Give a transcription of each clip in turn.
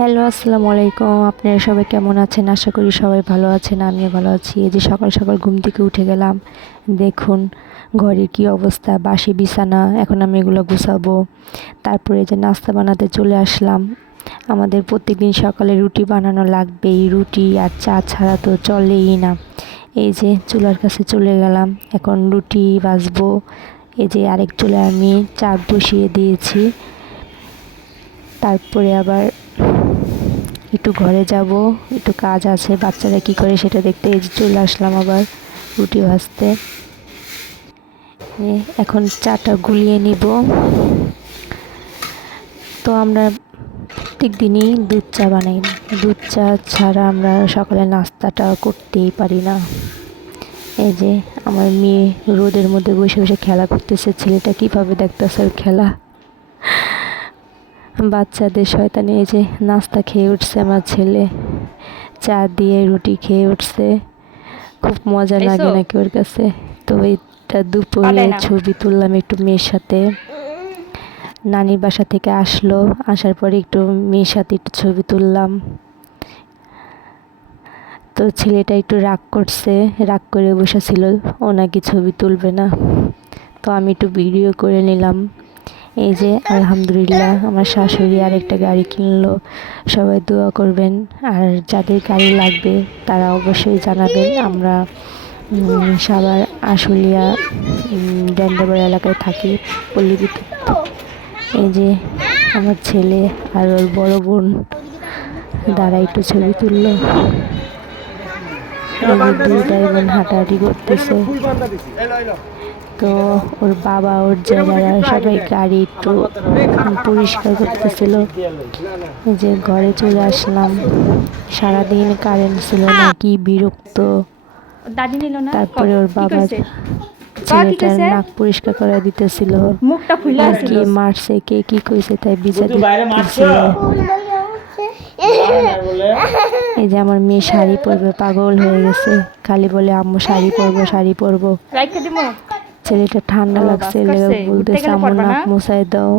Hello, আসসালামু আলাইকুম। আপনারা সবাই কেমন আছেন? আশা করি সবাই ভালো আছেন, আমিও ভালো আছি। এই যে সকাল সকাল ঘুম থেকে উঠে গেলাম। দেখুন ঘরের কি অবস্থা, বাসি, বিছানা, এখন আমি এগুলো গুছাবো। তারপরে যে নাস্তা বানাতে চলে আসলাম। আমাদের প্রত্যেকদিন সকালে রুটি বানানো লাগবেই রুটি আর চা ছাড়া তো চলেই না। এই যে চুলার কাছে চলে গেলাম। এখন রুটি ভাজবো। এই যে আরেক চুলে আমি চা বসিয়ে দিয়েছি। তারপরে আবার একটু ঘরে যাব, একটু কাজ আছে, বাচ্চারা কি করে সেটা দেখতে চলে আসলাম আবার রুটি ভাজতে। এখন চাটা গুলিয়ে নিব। তো আমরা প্রত্যেক দিনই দুধ চা বানাই। দুধ চা ছাড়া আমরা সকালে নাস্তাটা করতেই পারি না। এই যে আমার মেয়ে রোদের মধ্যে বসে বসে খেলা করতেছে, ছেলেটা কীভাবে দেখতেছে খেলা? বাচ্চাদের শয়তানি এই যে নাস্তা খেয়ে উঠছে আমার ছেলে চা দিয়ে রুটি খেয়ে উঠছে। খুব মজা লাগে নাকি ওর কাছে। তো এইটা দুপুরে ছবি তুললাম একটু মেয়ের সাথে। নানির বাসা থেকে আসলো আসার পরে একটু মেয়ের সাথে একটু ছবি তুললাম। তো ছেলেটা একটু রাগ করছে রাগ করে বসেছিল ও নাকি ছবি তুলবে না। তো আমি একটু ভিডিও করে নিলাম। এই যে, আলহামদুলিল্লাহ, আমার শাশুড়ি আরেকটা গাড়ি কিনলো। সবাই দোয়া করবেন। আর যাদের গাড়ি লাগবে, তারা অবশ্যই জানাবেন। আমরা সবার আশুলিয়া ড্যান্ডাবার এলাকায় থাকি পল্লী এই যে, আমার ছেলে আর ওর বড় বোন দাঁড়া একটু ছবি তুললো। দুই বোন হাঁটাহাঁটি করতেছে। তো ওর বাবা ওর যারা সবাই গাড়ি একটু পরিষ্কার করতেছিল। এই যে ঘরে চলে আসলাম। সারাদিন কারেন্ট ছিল না কি বিরক্ত। দাদি নিল না? তারপরে ওর বাবা ছেলেটার নাক পরিষ্কার করে দিতেছিল। কে মারছে কে কি কইছে তাই বিচার দিতেছিল এই যে আমার মেয়ে শাড়ি পরবে পাগল হয়ে গেছে। খালি বলে আম্মু শাড়ি পরবো শাড়ি পরবো। ছেলেটা ঠান্ডা লাগছে লেগে বলতেছে পরবা নাক? মুছাই দাও।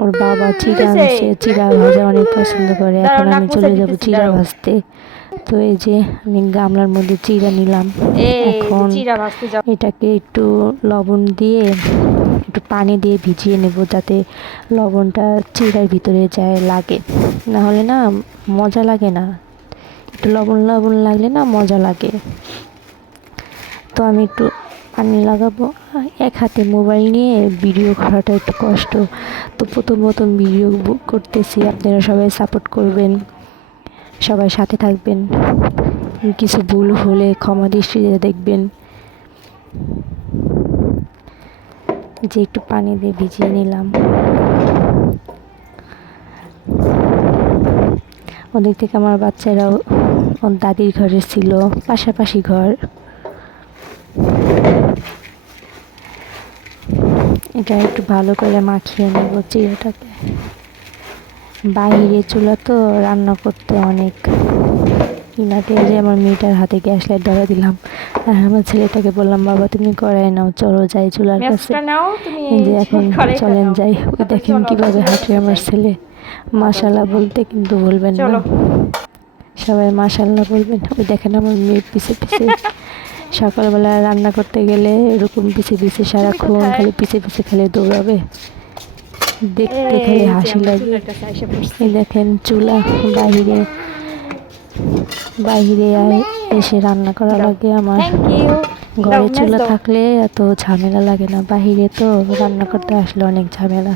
ওর বাবা চিড়া? আনছে চিড়া ভাজা অনেক পছন্দ করে এখন আমি চলে যাব চিড়া ভাজতে। তো এই যে আমি গামলার মধ্যে চিড়া নিলাম এখন চিরা এটাকে একটু লবণ দিয়ে একটু পানি দিয়ে ভিজিয়ে নেব যাতে লবণটা চিড়ার ভিতরে যায় লাগে। না হলে না মজা লাগে না। একটু লবণ লবণ লাগলে না মজা লাগে। তো আমি একটু পানি লাগাবো। এক হাতে মোবাইল নিয়ে ভিডিও করাটা একটু কষ্ট। তো প্রথম প্রথম ভিডিও করতেছি, আপনারা সবাই সাপোর্ট করবেন। সবাই সাথে থাকবেন। কিছু ভুল হলে ক্ষমা দৃষ্টিতে দেখবেন। যে একটু পানি দিয়ে ভিজিয়ে নিলাম। ওদিক থেকে আমার বাচ্চারাও দাদির ঘরে ছিল, পাশাপাশি ঘর। এটা একটু ভালো করে মাখিয়ে নেব চিড়াটাকে। বাইরে চুলা তো রান্না করতে অনেক। ইনাকে যে আমার মেয়েটার হাতে গ্যাস লাইট ধরা দিলাম। আর আমার ছেলেটাকে বললাম বাবা তুমি করাই নাও চলো যাই চুলার কাছে। যে এখন চলেন যাই। ওই দেখেন কীভাবে হাঁটে আমার ছেলে। মাশাল্লাহ বলতে কিন্তু বলবেন না। সবাই মাশাল্লাহ বলবেন। ওই দেখেন আমার মেয়ে পিছে পিছে। সকালবেলা রান্না করতে গেলে এরকম পিছে পিছে সারাক্ষণ? খালি পিছে পিছে খালি দৌড়াবে। দেখতে খালি হাসি লাগে। এই দেখেন চুলা বাহিরে বাহিরে আয় এসে রান্না করা লাগে আমার ঘরে চুলা থাকলে এত ঝামেলা লাগে না। বাহিরে তো রান্না করতে আসলে অনেক ঝামেলা।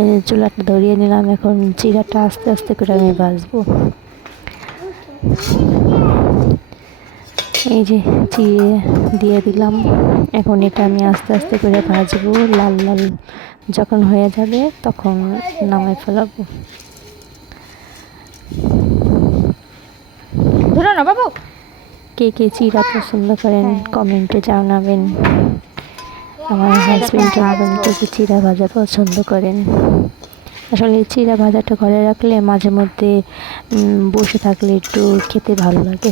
এই চুলাটা ধরিয়ে নিলাম। এখন চিরাটা আস্তে আস্তে করে আমি ভাজবো। এই যে চিড়ে দিয়ে দিলাম। এখন এটা আমি আস্তে আস্তে করে ভাজবো লাল লাল যখন হয়ে যাবে তখন নামাই ফেলাবো। ধরো না বাবু। কে কে চিরা পছন্দ করেন কমেন্টে জানাবেন। আমার হাজবেন্ড জানাবেন কে কে চিরা ভাজা পছন্দ করেন। আসলে এই চিরা ভাজাটা ঘরে রাখলে মাঝে মধ্যে বসে থাকলে একটু খেতে ভালো লাগে।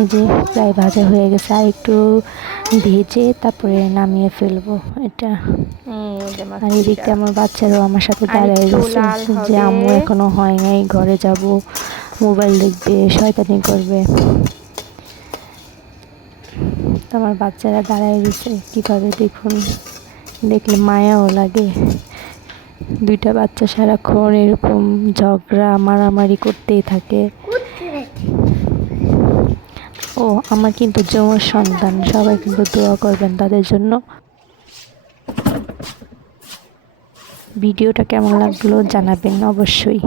এই যে প্রায় ভাজা হয়ে গেছে আর একটু ভেজে তারপরে নামিয়ে ফেলব এটা। আর এদিকে আমার বাচ্চারাও আমার সাথে দাঁড়ায় গেছে যে। আম্মু এখনও হয় নাই ঘরে যাব মোবাইল দেখবে শয়তানি করবে। তো আমার বাচ্চারা দাঁড়ায় গেছে কীভাবে দেখুন। দেখলে মায়াও লাগে। দুইটা বাচ্চা সারাক্ষণ এরকম ঝগড়া মারামারি করতেই থাকে। ও, আমার কিন্তু যমজ সন্তান, সবাই কিন্তু দোয়া করবেন তাদের জন্য। ভিডিওটা কেমন লাগল জানাবেন অবশ্যই।